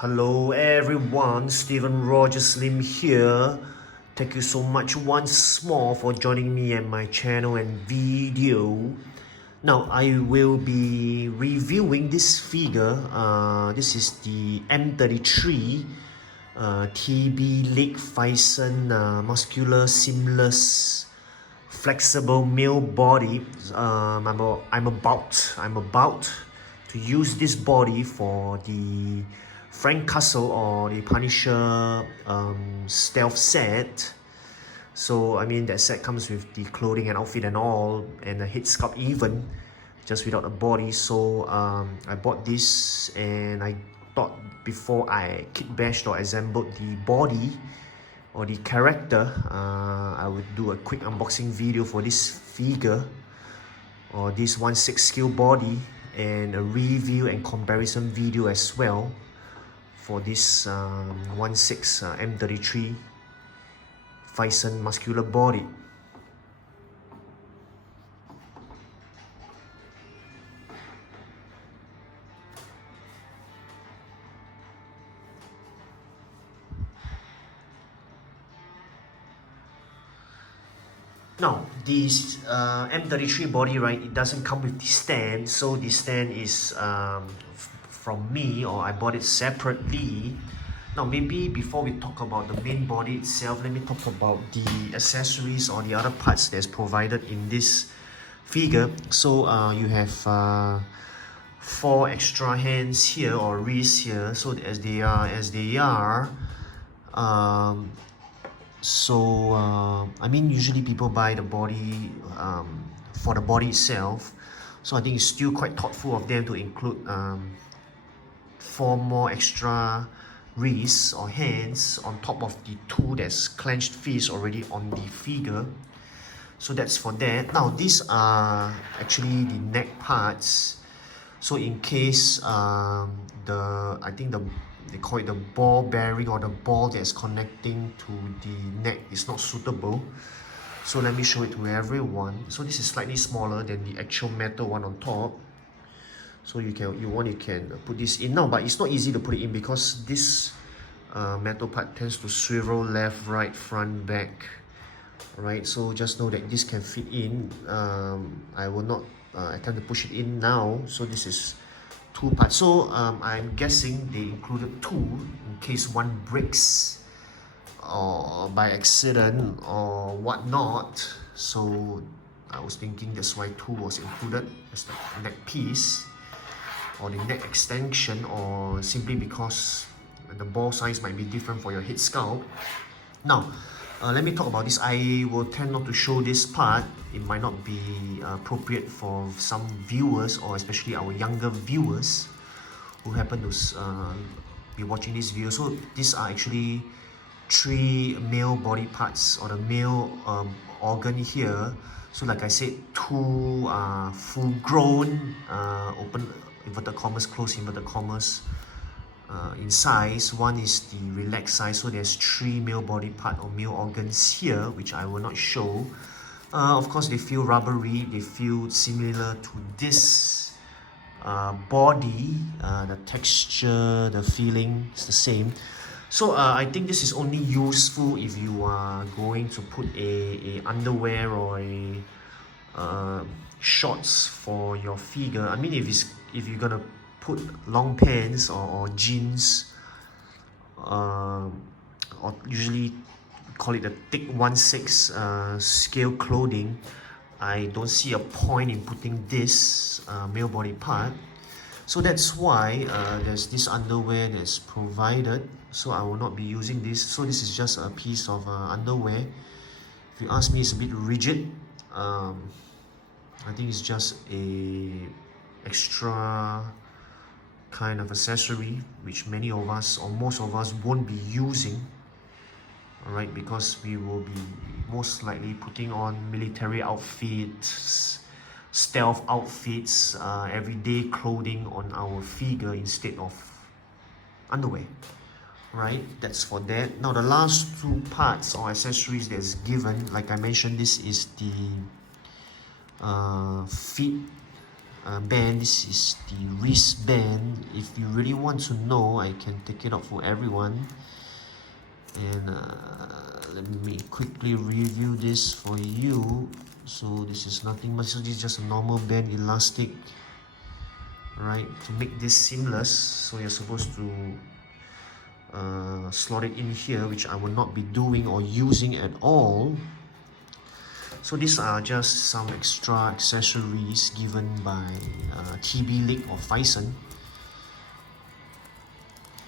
Hello everyone, Stephen Roger Slim here. Thank you so much once more for joining me at my channel and video. Now I will be reviewing this figure. This is the M33 TB leg Phicen muscular seamless flexible male body. I'm about to use this body for the Frank Castle or the Punisher stealth set. So I mean that set comes with the clothing and outfit and all, and the head sculpt even, just without a body. So I bought this, and I thought before I kit bashed or assembled the body or the character, I would do a quick unboxing video for this figure or this 1/6 scale body, and a review and comparison video as well for this 1/6 M33 Phicen muscular body. Now, this M33 body, right, it doesn't come with the stand, so the stand is from me, or I bought it separately. Now, maybe before we talk about the main body itself, let me talk about the accessories or the other parts that's provided in this figure. So you have 4 extra hands here or wrists here, so as they are. I mean, usually people buy the body for the body itself, so I think it's still quite thoughtful of them to include 4 more extra wrists or hands on top of the 2 that's clenched fists already on the figure. So that's for that. Now these are actually the neck parts, so in case they call it the ball bearing, or the ball that's connecting to the neck is not suitable. So let me show it to everyone. So this is slightly smaller than the actual metal one on top. So you can put this in now, but it's not easy to put it in because this metal part tends to swivel left, right, front, back. Right, so just know that this can fit in. I will not attempt to push it in now. So this is 2 parts. So I'm guessing they included 2 in case one breaks or by accident or whatnot. So I was thinking that's why 2 was included as the neck piece or the neck extension, or simply because the ball size might be different for your head sculpt. Now, let me talk about this. I will tend not to show this part. It might not be appropriate for some viewers, or especially our younger viewers who happen to be watching this video. So these are actually 3 male body parts, or the male organ here. So like I said, 2 are full grown, open inverted commas, close inverted commas, in size. 1 is the relaxed size, so there's 3 male body part or male organs here, which I will not show. Of course, they feel rubbery, they feel similar to this body. The texture, the feeling is the same. So I think this is only useful if you are going to put a underwear or a shorts for your figure. I mean, if you're gonna put long pants or jeans, or usually call it a thick 1/6 scale clothing, I don't see a point in putting this male body part. So that's why there's this underwear that's provided. So I will not be using this. So this is just a piece of underwear. If you ask me, it's a bit rigid. I think it's just a extra kind of accessory which many of us, or most of us, won't be using. Alright, because we will be most likely putting on military outfits, stealth outfits, everyday clothing on our figure instead of underwear. Right, that's for that. Now the last 2 parts or accessories that's given, like I mentioned, this is the feet band. This is the wristband. If you really want to know, I can take it out for everyone. And let me quickly review this for you. So this is nothing much. So this is just a normal band elastic, right? To make this seamless, so you're supposed to slot it in here, which I will not be doing or using at all. So these are just some extra accessories given by TB League or Phicen.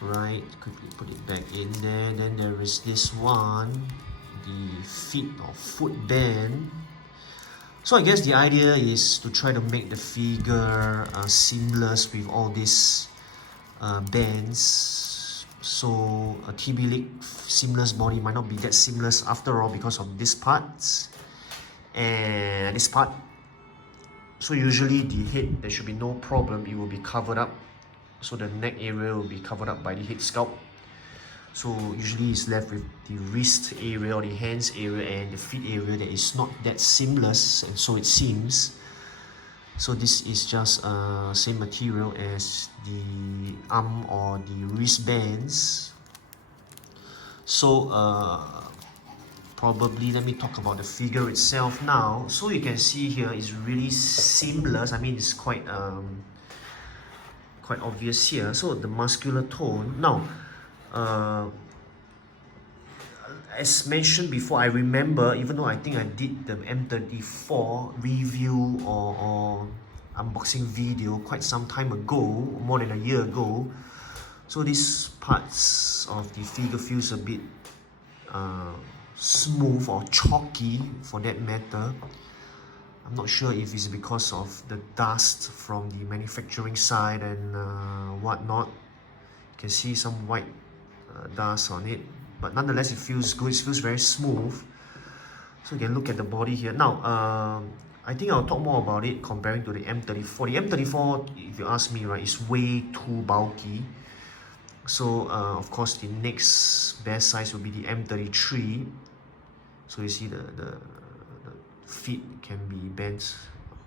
Right, quickly put it back in there. Then there is this one, the feet or foot band. So I guess the idea is to try to make the figure seamless with all these bands. So a TB League seamless body might not be that seamless after all because of these parts and this part. So usually the head, there should be no problem, it will be covered up. So the neck area will be covered up by the head sculpt. So usually it's left with the wrist area or the hands area and the feet area that is not that seamless, and so it seems. So this is just same material as the arm or the wristbands. So probably let me talk about the figure itself now. So you can see here it's really seamless. I mean, it's quite obvious here. So the muscular tone. Now, as mentioned before, I remember, even though I think I did the M34 review or unboxing video quite some time ago, more than a year ago. So these parts of the figure feels a bit smooth or chalky for that matter. I'm not sure if it's because of the dust from the manufacturing side and whatnot. You can see some white dust on it, but nonetheless it feels good. It feels very smooth. So you can look at the body here. Now, I think I'll talk more about it comparing to the M34. The M34, if you ask me, right, is way too bulky. So of course the next best size will be the M33. So you see the feet can be bent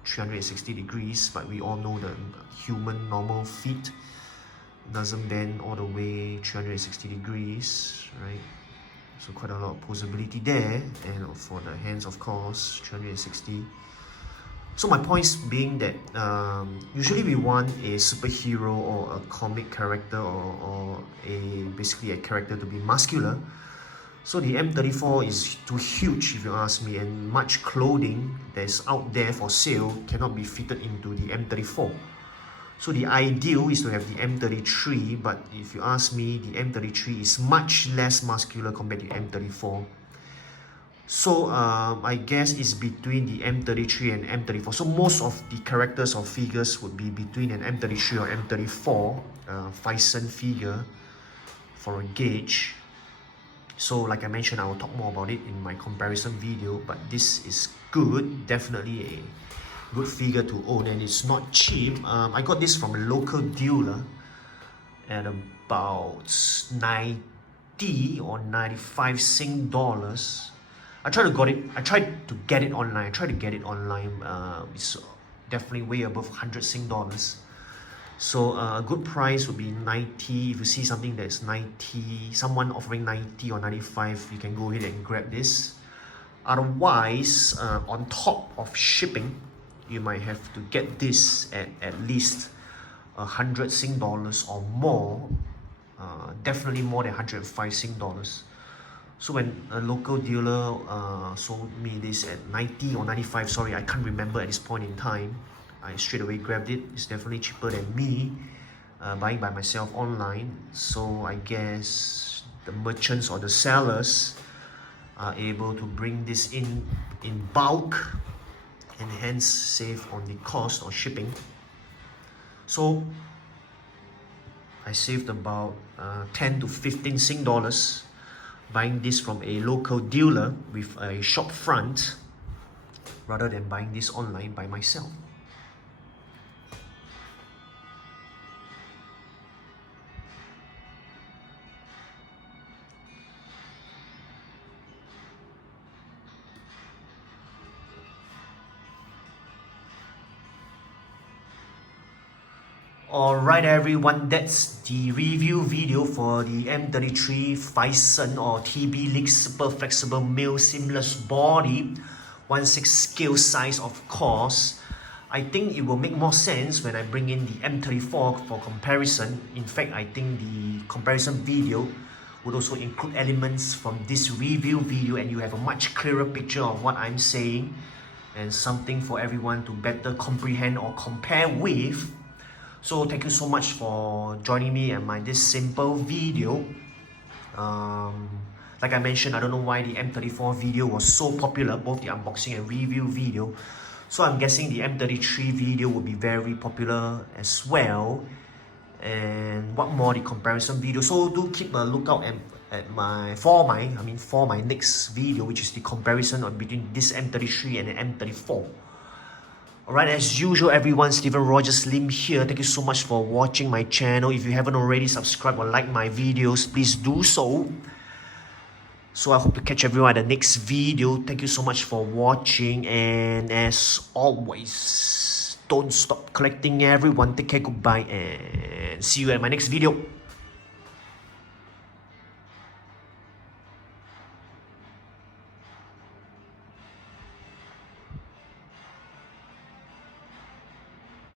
360 degrees, but we all know the human normal feet doesn't bend all the way 360 degrees, right? So quite a lot of posability there, and for the hands, of course, 360. So my points being that usually we want a superhero or a comic character or basically a character to be muscular. So the M34 is too huge if you ask me, and much clothing that's out there for sale cannot be fitted into the M34. So the ideal is to have the M33, but if you ask me, the M33 is much less muscular compared to the M34. So I guess it's between the M33 and M34. So most of the characters or figures would be between an M33 or M34 Phicen figure for a gauge. So like I mentioned, I will talk more about it in my comparison video, but this is good, definitely a good figure to own, and it's not cheap. I got this from a local dealer at about 90 or 95 Sing dollars. I tried to get it online. It's definitely way above 100 Sing dollars. So a good price would be 90. If you see something that's 90, someone offering 90 or 95, you can go ahead and grab this. Otherwise, on top of shipping, you might have to get this at least 100 Sing dollars or more. Definitely more than 105 Sing dollars. So when a local dealer sold me this at 90 or 95, sorry, I can't remember at this point in time, I straight away grabbed it. It's definitely cheaper than me buying by myself online. So I guess the merchants or the sellers are able to bring this in bulk and hence save on the cost of shipping. So I saved about 10 to 15 Sing dollars buying this from a local dealer with a shop front rather than buying this online by myself. Alright everyone, that's the review video for the M33 Phicen or TB League Super Flexible Male Seamless Body 1/6 scale size of course. I think it will make more sense when I bring in the M34 for comparison. In fact, I think the comparison video would also include elements from this review video and you have a much clearer picture of what I'm saying and something for everyone to better comprehend or compare with. So thank you so much for joining me in this simple video. Like I mentioned, I don't know why the M34 video was so popular, both the unboxing and review video. So I'm guessing the M33 video will be very popular as well. And what more, the comparison video. So do keep a lookout for my next video, which is the comparison between this M33 and the M34. Alright, as usual everyone, Steven Rogers Lim here. Thank you so much for watching my channel. If you haven't already subscribed or liked my videos, please do so. So I hope to catch everyone in the next video. Thank you so much for watching, and as always, don't stop collecting everyone. Take care, goodbye, and see you at my next video.